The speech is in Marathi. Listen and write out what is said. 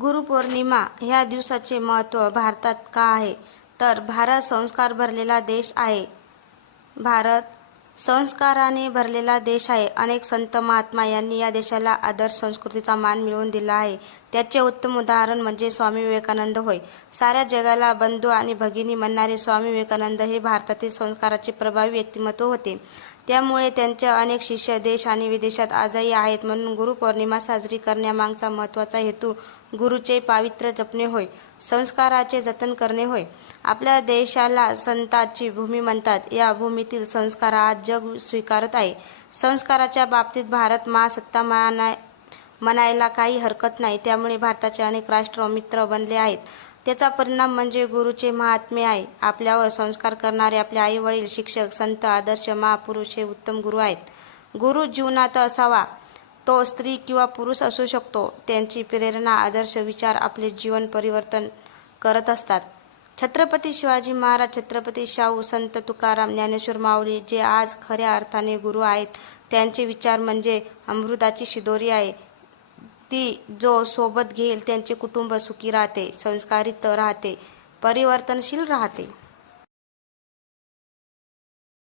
गुरुपौर्णिमा ह्या दिवसाचे महत्त्व भारतात का आहे? तर भारत संस्कार भरलेला देश आहे. भारत संस्काराने भरलेला देश आहे. अनेक संत महात्मा यांनी या देशाला आदर्श संस्कृतीचा मान मिळवून दिला आहे. त्याचे उत्तम उदाहरण म्हणजे स्वामी विवेकानंद होय. साऱ्या जगाला बंधू आणि भगिनी म्हणणारे स्वामी विवेकानंद हे भारतातील संस्काराचे प्रभावी व्यक्तिमत्व होते. त्यामुळे त्यांचे अनेक शिष्य देश आणि विदेशात आजही आहेत. म्हणून गुरुपौर्णिमा साजरी करण्यामागचा महत्त्वाचा हेतू गुरुचे पावित्र्य जपणे होय, संस्काराचे जतन करणे होय. आपल्या देशाला संतांची भूमी म्हणतात. या भूमीतील संस्कार आज जग स्वीकारत आहे. संस्काराच्या बाबतीत भारत महासत्ता म्हणायला काही हरकत नाही. त्यामुळे भारताचे अनेक राष्ट्र मित्र बनले आहेत. त्याचा परिणाम म्हणजे गुरुचे महात्म्य आहे. आपल्यावर संस्कार करणारे आपले आई वडील, शिक्षक, संत, आदर्श महापुरुष हे उत्तम गुरु आहेत. गुरु जीवनात असावा. तो स्त्री किंवा पुरुष असू शकतो. त्यांची प्रेरणा, आदर्श, विचार आपले जीवन परिवर्तन करत असतात. छत्रपती शिवाजी महाराज, छत्रपती शाहू, संत तुकाराम, ज्ञानेश्वर माऊली जे आज खऱ्या अर्थाने गुरु आहेत. त्यांचे विचार म्हणजे अमृताची शिदोरी आहे. ती जो सोबत घेईल त्यांचे कुटुंब सुखी राहते, संस्कारित राहते, परिवर्तनशील राहते.